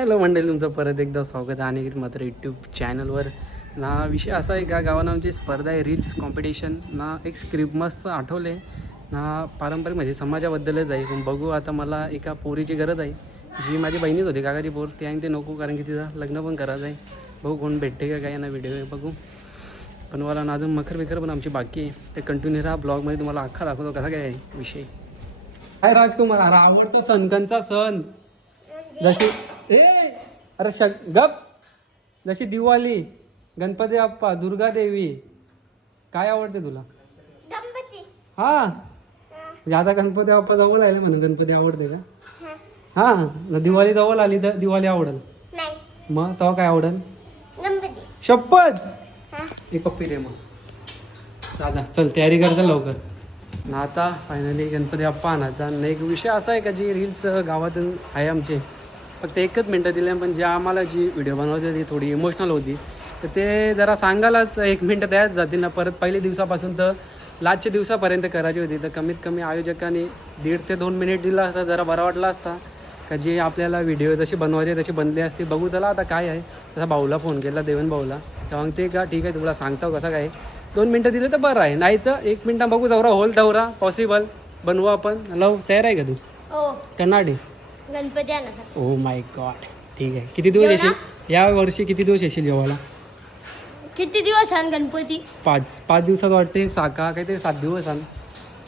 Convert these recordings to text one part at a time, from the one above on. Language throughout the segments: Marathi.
हॅलो मंडळी तुमचं परत एकदा स्वागत आहे आणि मात्र यूट्यूब चॅनलवर ना विषय असा आहे का गावानं आमची स्पर्धा आहे रील्स कॉम्पिटिशन ना एक स्क्रिप्ट मस्त आठवले. ना पारंपरिक म्हणजे समाजाबद्दलच आहे. पण बघू आता मला एका पोरीची गरज आहे. जी माझी बहिणीच होती काकाची पोर. ती आणि ते नको कारण की तिचं लग्न पण करायचं आहे. बघू कोण भेटते का काय ना व्हिडिओ बघू. पण मला ना अजून मखर बिखर पण आमची बाकी आहे. ते कंटिन्यू राहा ब्लॉगमध्ये तुम्हाला अख्खा दाखवतो कसा काय आहे विषय. काय राजकुमार आवडता सण कोणचा सण? जशी ए अरे शक गप. जशी दिवाळी गणपती बाप्पा दुर्गा देवी. काय आवडते तुला? गणपती. हा. म्हणजे आता गणपती बाप्पा जवळ आले म्हणून गणपती आवडते का? हा. न दिवाळी जवळ आली तर दिवाळी आवडेल. मग तेव्हा काय आवडेल? गणपती. शपथ! एक पप्पी दे मग. दादा चल तयारी कर चल लवकर. ना आता फायनली गणपती बाप्पा आणायचा. आणि एक विषय असा आहे का जी रील्स गावातून आहे आमचे. फक्त एकच मिनटं दिले पण जे आम्हाला जी व्हिडिओ बनवायची होती थोडी इमोशनल होती. तर ते जरा सांगायलाच एक मिनटं द्यायच जातील ना. परत पहिल्या दिवसापासून तर लास्टच्या दिवसापर्यंत करायची होती. तर कमीत कमी आयोजकांनी दीड ते दोन मिनिट दिला असता जरा बरा वाटला असता. का जे आपल्याला व्हिडिओ जशी बनवायचे तशी बनली असती. बघू चला आता काय आहे. तसा भाऊला फोन केला देवन भाऊला. तेव्हा मग ते का ठीक आहे तुला सांगतो कसं काय दोन मिनटं दिले तर बरं आहे. नाही तर एक मिनटं बघू दौरा होल दौरा पॉसिबल बनवू आपण. लव तयार आहे का तू? हो. कन्नाडी गणपती आणा ओ माय गॉड ठीक आहे. किती दिवस येशील? या वर्षी किती दिवस येशील जेवायला? किती दिवस आण गणपती? पाच पाच दिवसात वाटते साका काहीतरी सात दिवस आण.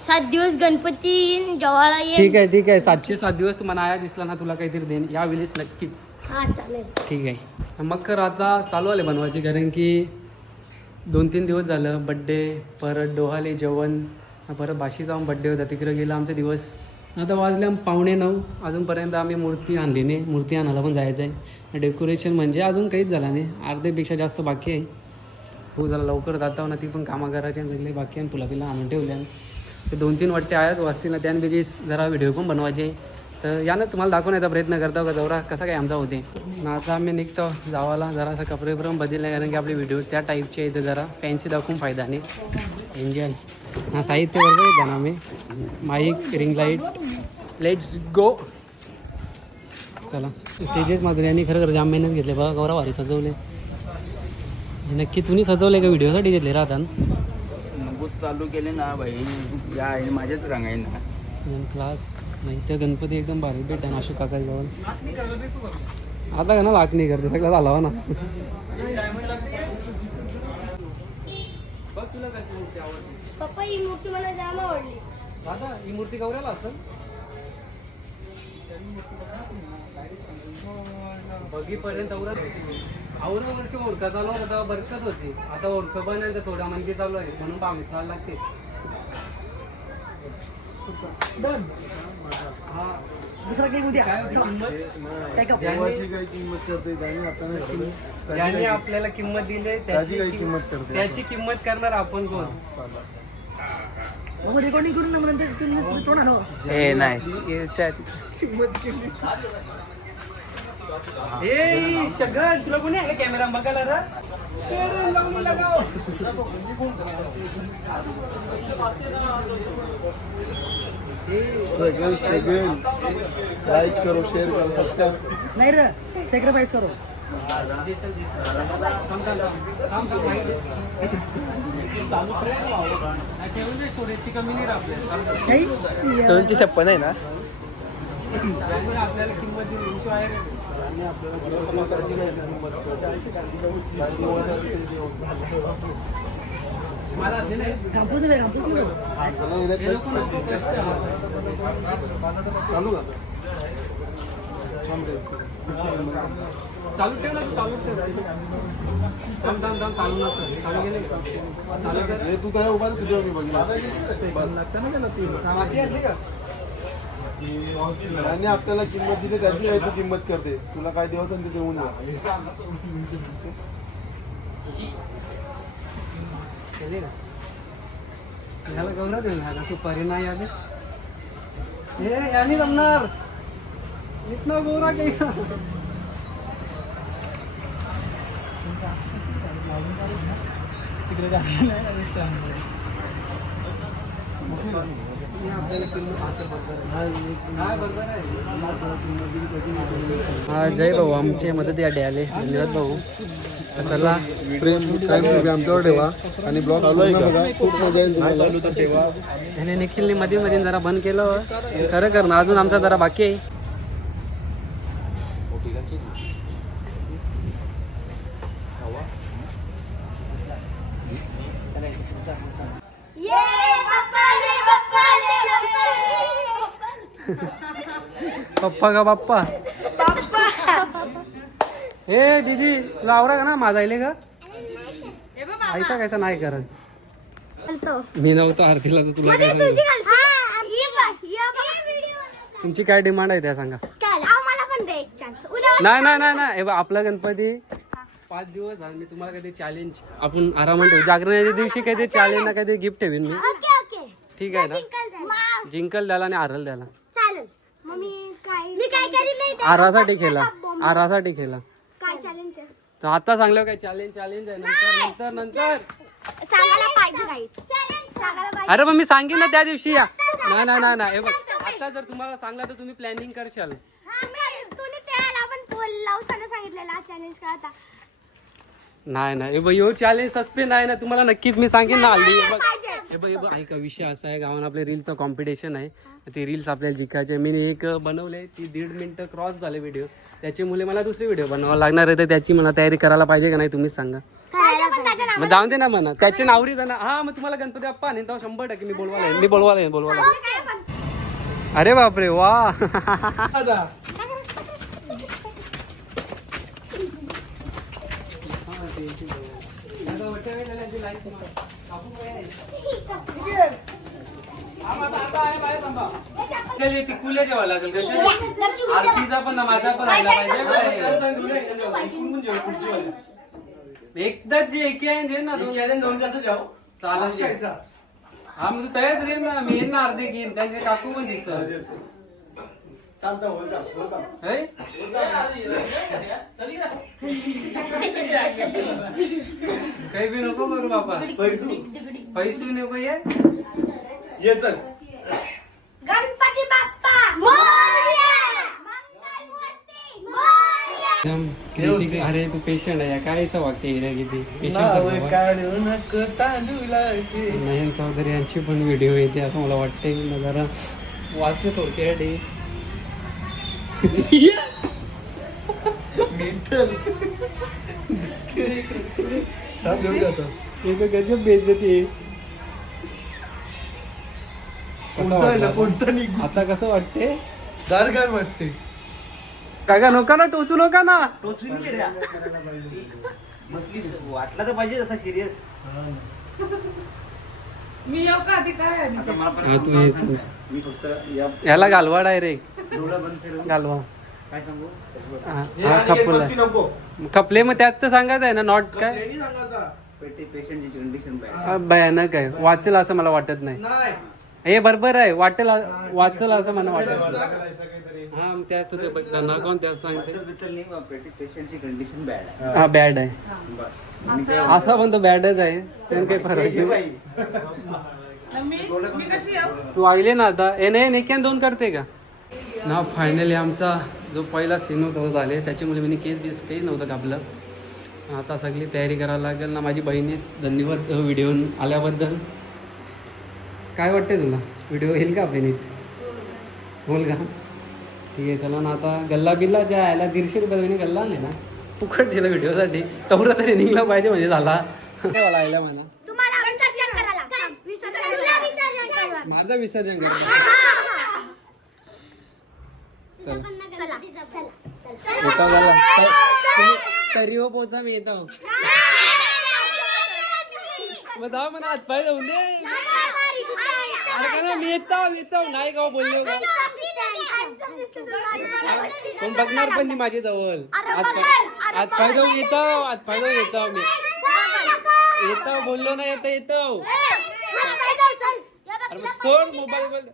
सात दिवस गणपती जवळ येईल ठीक आहे ठीक आहे. सातशे सात दिवस तुम्हाला आया दिसला ना तुला काहीतरी देईन. या वेळेस नक्कीच. हा चालेल. ठीक आहे. मग कर आता चालू आले बनवायचे कारण की दोन तीन दिवस झालं बड्डे परत डोहाले जेवण परत बाशी जाऊन बड्डे होता. तिकडे गेला आमचे दिवस आता वाजले पावणे नऊ. अजूनपर्यंत आम्ही मूर्ती आणली नाही. मूर्ती आणायला पण जायचं आहे डेकोरेशन म्हणजे अजून काहीच झालं नाही. अर्ध्यापेक्षा जास्त बाकी आहे. हो झाला लवकर जाता ना ती पण कामं करायची आणि बाकी आणि फुला पिला आणून ठेवल्या ते दोन तीन वाटते आहेत वाजतील ना. त्यानपैकी जरा व्हिडिओ पण बनवायचे. तर यानं तुम्हाला दाखवण्याचा प्रयत्न करता का जवरा? कसा काय आमचा होते? ना आता आम्ही निघतो जावाला. जरासा कपडे पण बदलले कारण की आपले व्हिडिओ त्या टाईपचे आहेत जरा. फॅन्सी दाखवून फायदा नाही. हा साहित्य वगैरे येतं ना आम्ही. Mike ring light let's go चला. तेजेस माधुरी यांनी खरं खरं जाम मेहनत घेतले. बघा गौरा भारी सजवले. हे नक्की तुम्ही सजवले का व्हिडिओसाठी घेतले राहता नको चालू केले ना भाई. या आहे माझ्याच रंग आहे ना. क्लास नाही तर गणपती एकदम भारी भेट आहे अशोक काका जवळ. आता का ना लाटणी करते सगळं झाला हो ना. तुला कशी मूर्ती आवडते पप्पा ही मूर्ती मला जाम आवडली. दादा ही मूर्ती गौऱ्याला असेल? बघीपर्यंत औरत औरा वर्ष ओळखा चालू होता बरकत होती. आता ओळख पण नाही तर थोडा मनकी चालू आहे म्हणून पावीस साल लागते. हा. दुसरा केक उद्या काय ज्यांनी- काय किंमत करते आपल्याला किंमत ज्याने आपल्याला किंमत दिली त्याची काही किंमत किंमत करते त्याची किंमत करणार आपण कोण? रेकॉर्डिंग करून ना म्हणून ते तुम्ही तोडा ना हे. नाही. ए सगळं तुला कोणी आहे कॅमेरा बघायला रे? लाईक करो शेअर करो सबस्क्राईब नाही रे सॅक्रिफाईस करो. दोनशे छप्पन आहे ना? आपल्याला किंमत दिली इंशू आहे रे. मला दिले कापूस दे कापूस दे हे नको नको कष्ट. चालू का ठेव ना तू चालू ठेव. थांब थांब थांब चालू नसतं चालू गेले का? चालू तू काय उभा रे तुझ्यावर मी बघितलं. त्यांनी आपल्याला किंमत दिली त्याची काही तू किंमत करते. तुला काय द्यावं ते देऊन जा. ना ह्याला गौरव देऊ ना ह्याला सुपारी नाही आली. हे याने जमणार. इतना गोरा कैसा? तिकडे हा जय भाऊ आमचे मदत याडे आले धन्यवाद भाऊ. चला. प्रेम काय आमच्यावर ठेवा. आणि ब्लॉग बघा. खूप मजा येईल त्याने निखिलने मध्ये मध्ये जरा बंद केलं. खरं कर ना अजून आमचा जरा बाकी आहे ये बाप्पा ले बाप्पा ले बाप्पा पप्पा का बाप्पा? हे दीदी तुला आवरा का ना माझा आईले का ऐसा कैसा नाही करत. मी नव्हतो आरतीला तर तुला काय? तुमची काय डिमांड आहे त्या सांगा. नाही नाही नाही नाही. आपला गणपती पाच दिवस झाले मी तुम्हाला काहीतरी चॅलेंज आपण आरामात जागरणाच्या दिवशी काहीतरी चॅलेंज ना काहीतरी गिफ्ट ठेवीन मी. Okay okay. ठीक आहे ना? जिंकल द्याला आणि आरल द्याला. आरासाठी खेळला आरासाठी खेळला काय चॅलेंज तर आता सांगलं काय? चॅलेंज चॅलेंज आहे. नंतर नंतर नंतर. सांगायला पाहिजे काही. सांगायला पाहिजे. अरे मग मी सांगेन ना त्या दिवशी या. नाही नाही नाही नाही. हे बघ आता जर तुम्हाला सांगला तर तुम्ही प्लॅनिंग करशाल. हा, सांगितलेला. चॅलेंज नाही नाही. हे ह्यो चॅलेंज सस्पेंड आहे ना तुम्हाला नक्कीच मी सांगेन ना. हल्ली हे बघ. हे बघ हे बघ ऐका विषय असा आहे गावात आपल्या रीलचं कॉम्पिटिशन आहे. ते रील्स आपल्याला जिंकायचे. मी एक बनवले ती दीड मिनिटं क्रॉस झाले व्हिडिओ त्याच्यामुळे मला दुसरी व्हिडिओ बनवावं लागणार आहे तर त्याची मला तयारी करायला पाहिजे का नाही तुम्हीच सांगा. मग जाऊन दे ना म्हणा. त्याच्या नावरी ना हा मग तुम्हाला गणपती बाप्पा आणि तेव्हा शंभर टक्के मी बोलवायला येईन. मी बोलवायला येईन, बोलवायला येईन. अरे बापरे वा. ती कुले जेव्हा लागेल आरतीचा पण माझा पण आला पाहिजे एकदाच जे एकी आहे जे ना दोन दोन कसं चालेल हा मग तू तयार रे ना मी येईन ना अर्धे घेईन त्यांचे काकू पण दिसत काही बी नको करू बापा पैसे. नको ये गणपती बाप्पा! मोरया! मंगलमूर्ती मोरया! अरे तू पेशंट आहे काय असं वागते किती? पेशंट नयन चौधरी यांची पण व्हिडिओ येते असं मला वाटते मग जरा वाचते थोडक्यात. हे तर गजब बेइज्जती आहे कसं वाटलं? आता कसं वाटते गार वाटते काय का नका ना टोचू नका ना. वाटला तर पाहिजे तसा सिरियस हा, तू ये तू. मी फक्त या. याला घालवा डायरेक्ट डोळा बंद करून घालवा. काय सांगू? हा खपला खपले मग त्यात तर सांगायचं आहे ना नॉट काय? पेशंटची कंडिशन हा, भयानक आहे. वाचेल असं मला वाटत नाही. हे बरोबर आहे. वाटेल वाचल असं मला वाटत हा मग त्यात तर ते बघ, त्यांना कोण त्यात सांगते? पिक्चर नाही पेशंटची कंडिशन बॅड आहे. हा बॅड आहे. असा पण तो बॅडच आहे. त्यानं काही फरक नाही. तू आईले ना आता. ए नाही नेक्यान दोन करते का? ना फायनली आमचा जो पहिला सीन होता तो झाले. त्याच्यामुळे मी केस बीस काहीच नव्हतं कापलं. आता सगळी तयारी करायला लागेल. ना माझी बहिणीस धन्यवाद व्हिडिओ आल्याबद्दल. काय वाटते तुला? व्हिडिओ येईल का आपली नीट बोल का? ठीक आहे चला ना आता गल्ला बिल्ला ज्या यायला दीडशे रुपये गल्ला आणले ना. फुकट दिला व्हिडिओसाठी तेवढा तरी निघला पाहिजे म्हणजे झाला. आयला म्हणा. माझं विसर्जन करा. येतो झाला तरी हो पोचा मी येतो मग जाऊ म्हणा हात पाय जाऊन दे अरे का ना मी येतो येतो नाही का हो बोलले कोण बघणार पण नाही माझ्या जवळ हात पाय हात पाय जाऊन येतो हात पाय जाऊन येतो मी येतो बोललो ना येतो येतो अरे सोड मोबाईल बोल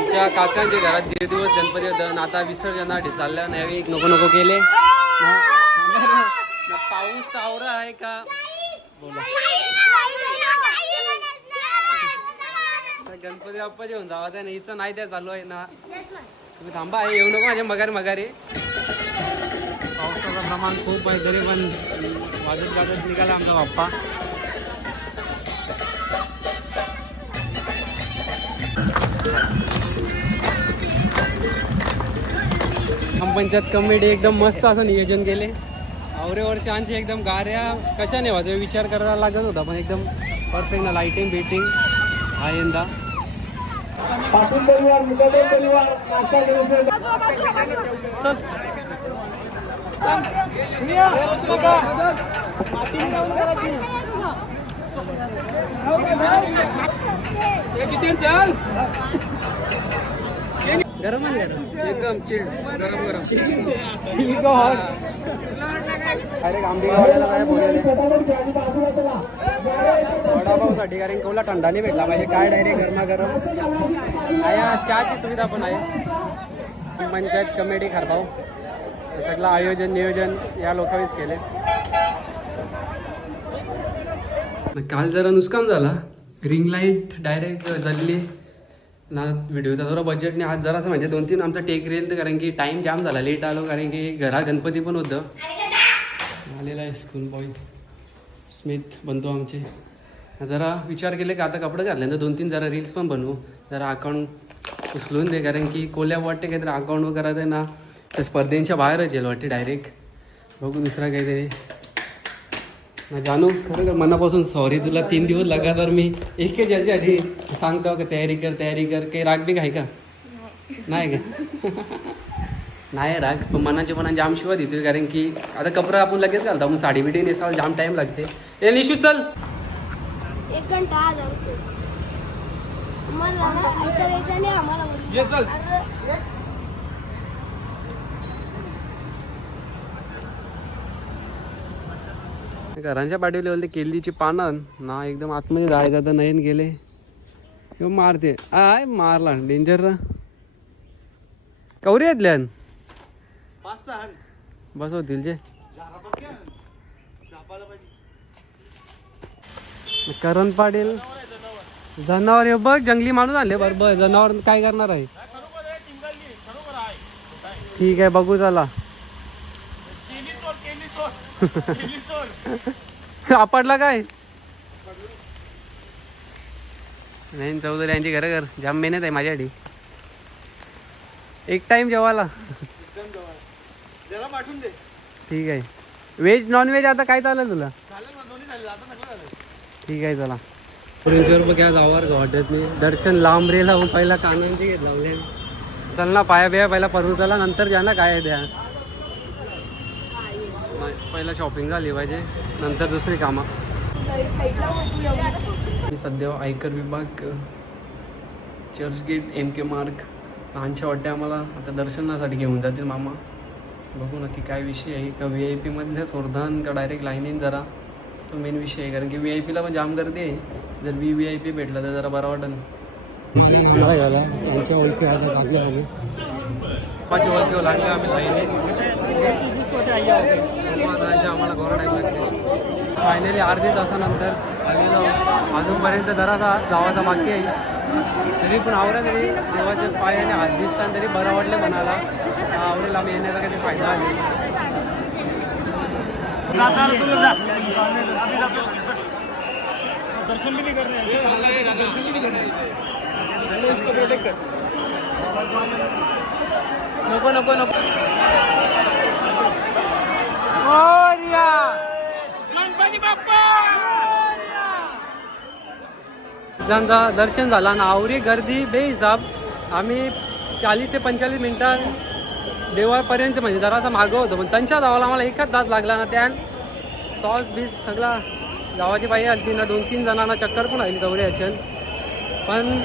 त्या काकांच्या घरात दीड दिवस गणपती होतं आता विसर्जनासाठी चालल्या नाही नको नको केले. पाऊस तावरा आहे का? बोला. गणपती बाप्पा जेवण जावा त्या नाही इथं नाही त्या चालू आहे ना. तुम्ही थांबा आहे येऊ नको माझ्या मगार मगारी. पावसाचं प्रमाण खूप आहे तरी पण वाजत वाजत निघाला आमचा बाप्पा. ग्रामपंचायत कमिटी एकदम मस्त असं नियोजन केले. आवरे वर्षांची एकदम गाऱ्या कशाने व्हायचं विचार करायला लागत होता पण एकदम परफेक्ट ना लाइटिंग बिटिंग हा यंदा. चल गरम एकदम चिल्ड गरम गरम. अरे वडापावसाठी कारण कोला थंडा नाही भेटला पाहिजे. काय डायरेक्ट गरमा गरम? आया चहाची सुविधा पण आहे. पंचायत कमिटी खारभाव सगळं आयोजन नियोजन या लोकांनीच केले. काल जरा नुकसान झाला. रिंग लाइट डायरेक्ट जाल्ली ना व्हिडिओचा जरा बजेटने आज जरासं म्हणजे दोन तीन आमचा टेक रेल तर कारण की टाईम जाम झाला. लेट आलो कारण की घरा गणपती पण होतं. आलेला आहे स्कूल बॉय स्मिथ बनतो आमचे. जरा विचार केले की आता कपडे घातल्यानंतर दोन तीन जरा रील्स पण बनवू. जरा अकाउंट उचलून दे कारण की कोल्या वाटते काहीतरी अकाउंट वगैरे ना त्या स्पर्धेंच्या बाहेरच येईल वाटते डायरेक्ट बघू दुसरा काहीतरी. जानू खरं मनापासून सॉरी तुला तीन दिवस लगातार मी एकच याच्यासाठी सांगतो का तयारी कर तयारी कर. काही राग बी आहे का? नाही का? नाही राग पण मनाचे मना जाम शिवाय देतोय कारण की आता कपडा आपण लगेच घालतो. आपण साडी बिडी नेसाल जाम टाइम लागते. ए निशू चल. एक घंटा हजार रुपये मला ना आईच्या द्यायचं नाही आम्हाला अरे, घरांच्या पाठीवले बोलते केलीची पानं. ना एकदम आतमध्ये जायचं तर नयन गेले किंवा मारते. आय मारला. डेंजर ना कवरी आहेत बस होतील जे करण पाटील. जनावर हे बघ जंगली माणूस आले बरं. बरं जनावर काय करणार आहे? ठीक आहे बघू चला आपडला काय? नाही चौधरी यांची घरं घर. जाम मेहनत आहे माझ्यासाठी. एक टाइम जेवायला. ठीक आहे. व्हेज नॉन व्हेज आता काय चालेल तुला? ठीक आहे चला. प्रिन्सिपल बघ आज आवार वाटत नाही दर्शन लांब रे लावून पहिला कानांची घेत लावले चल ना पाया बिया पहिला पर्वताला नंतर जा ना काय द्या पहिला शॉपिंग झाली पाहिजे नंतर दुसरी कामं. मी सध्या आयकर विभाग चर्चगेट एम के मार्ग लहानशा वाटते आम्हाला आता दर्शनासाठी घेऊन जातील मामा. बघू नक्की काय विषय आहे. का व्ही आय पीमधल्या सोर्धान का डायरेक्ट लाईनीन जरा. तो मेन विषय आहे. कारण की व्ही आय पीला पण जाम गर्दी आहे. जर व्ही व्ही आय पी भेटला तर जरा बरं वाटेल ओळखी आता आम्ही ओळखी लागले आम्ही लाईनीत भगवानाच्या आम्हाला गोरा टाईम लागते फायनली अर्ध्या तासानंतर आलेलो अजूनपर्यंत जरासा जावाचा बाकी आहे. तरी पण आवरा तरी देवाचे पाय आणि हात दिसताना तरी बरं वाटलं म्हणाला आवरेल आम्ही येण्याचा काही फायदा आहे. नको नको नको. मोरया! त्यांचा दर्शन झाला ना आवरी गर्दी बेहिसाब. आम्ही चाळीस ते पंचेचाळीस मिनिटां देवापर्यंत म्हणजे जरासा मागं होतो. पण त्यांच्या धावाला आम्हाला एकच दात लागला ना त्यान सॉस बीस सगळा गावाची बाई आली ना. दोन तीन जणांना चक्कर पण आली गौरी याच्यान पण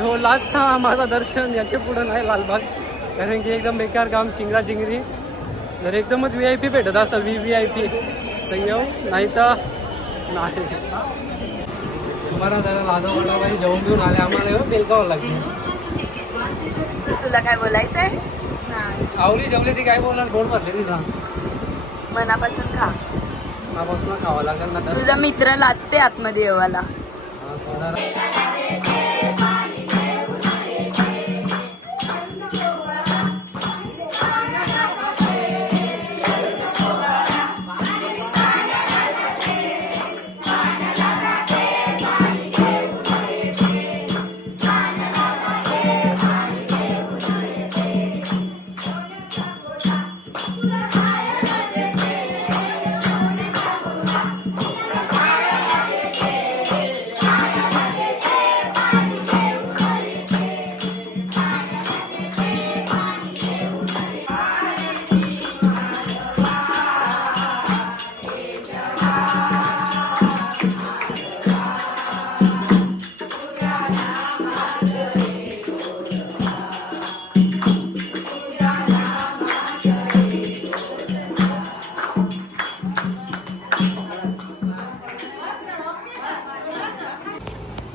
हो लाजचा माझा दर्शन याचे पुढं नाही लालबाग. कारण की एकदम बेकार काम चिंगरा चिंगरी जर एकदमच व्ही आय पी भेटत असं व्ही व्ही आय पी तर येऊ नाही. तर नाही बरं त्याला लादा वडाबाई जेवण घेऊन आले आम्हाला येऊ बेलगावं लागले. तुला काय बोलायचंय? आवरी जेवले ती काय बोलणार गोड भरले तिला. मनापासून खा. नापासून खावं लागेल ना तर. तुझा मित्र लाचते आतमध्ये येवाला.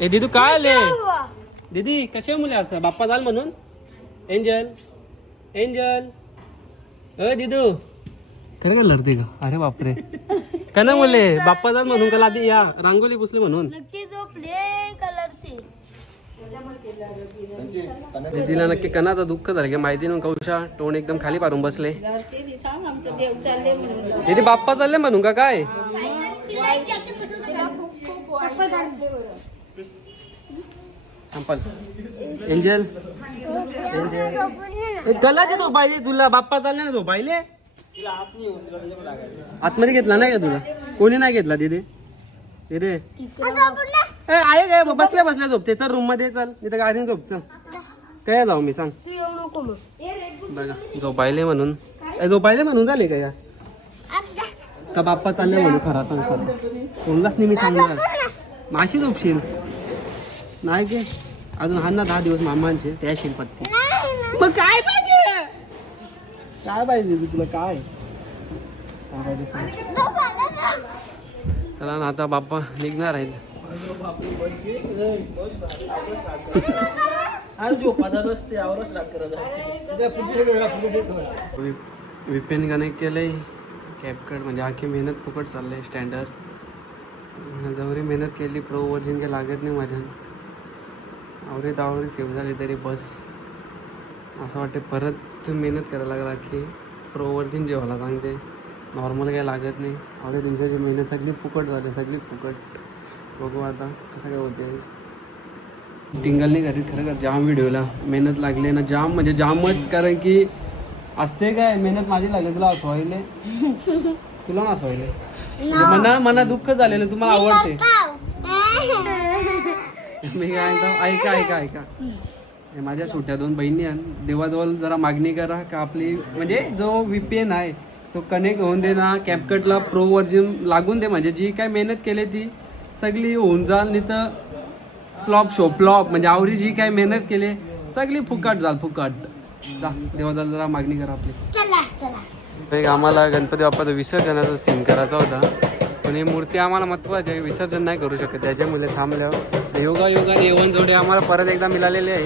ए दिदू काय आले दीदी कशा मुले असं बाप्पा जाल म्हणून? Angel angel. अ दिदू. खरं काय लढते का अरे बापरे. का ना मुले बाप्पा जाल म्हणून का आधी या? रांगोली पुसली म्हणून? नक्की जो प्ले कलरची दीदीला नक्की कणाचं दुःख झालं की माहिती नाही कौशा टोन एकदम खाली पारून बसले. दीदी बाप्पा चालले म्हणून का काय? थांपल एंजल. एंजल गलाचे तो तुला? बाप्पा चालले ना तो पाहिले आतमध्ये घेतला नाही का तुला? कोणी नाही घेतला दिदे? दिदे? आहे काय बसल्या बसल्या झोपते. चल रूममध्ये चल. इथं गाडीने झोप चल. काय जाऊ मी सांग. बघा झोपायले म्हणून. ए, झोपायले म्हणून झाले का या? का बाप्पा चालले म्हणून खरा सांग सर कोणलाच नाही मी सांगणार माशी झोपशील? नाही की अजून हा ना दहा दिवस मामांचे त्या शिल्पत्ती मग काय पाहिजे? काय पाहिजे तुला? काय? सांग. चला ना आता बाप्पा निघणार आहेत. वि- विपिन कनेक्ट केलंय. कॅपकट म्हणजे आखी मेहनत फुकट चाललंय स्टँडर्ड जवरी मेहनत केली प्रो वर्जिन काही लागत नाही माझ्या आवरी दावरी सेव्ह झाली तरी बस. असं वाटते परत मेहनत करायला लागला की प्रो वर्जिन जेवायला सांगते. नॉर्मल काही लागत नाही. आवरी दिवसाची मेहनत सगळी फुकट झाली सगळी फुकट. बघू आता कसं काय होते टिंगल नाही करीत खरं का? जाम व्हिडिओला मेहनत लागली ना जाम म्हणजे जामच कारण की असते काय? मेहनत माझी लागली तुला असवायले तुला ना असवायले म्हणजे मना मना दुःख झालेलं तुम्हाला आवडते. मी काय म्हणतो ऐका ऐका ऐका. हे माझ्या छोट्या दोन बहिणी आहेत. देवाजवळ जरा मागणी करा का आपली म्हणजे जो व्हीपीएन आहे तो कनेक्ट होऊन दे ना. कॅपकटला प्रो वर्जन लागून दे म्हणजे जी काय मेहनत केली ती सगळी होऊन जाल नाही तर फ्लॉप शो फ्लॉप म्हणजे आवरी जी काय मेहनत केली सगळी फुकट जाल फुकट. जा देवाजवळ जरा मागणी करा आपली. चला चला. एक आम्हाला गणपती बाप्पाचं विसर्जनाचा सीन करायचा होता. पण ही मूर्ती आम्हाला महत्वाची आहे विसर्जन नाही करू शकत. त्याच्यामुळे थांबल्यावर. योगा योगाने येऊन जोडे आम्हाला परत एकदा मिळालेले आहे.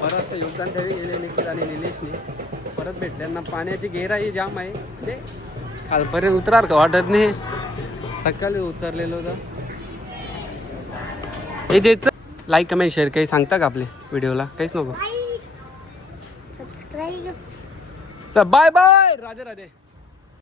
बरंचसं योगदान द्यावे गेले निखिल आणि निलेशने. परत भेटल्यांना पाण्याची गहिराई जाम आहे. म्हणजे खालपर्यंत उतरार का? वाटत नाही. सकाळी उतरलेलो होतं हे द्यायचं लाईक कमेंट शेअर काही सांगता का आपले व्हिडिओला? काहीच नको. Subscribe bye bye Radhe Radhe.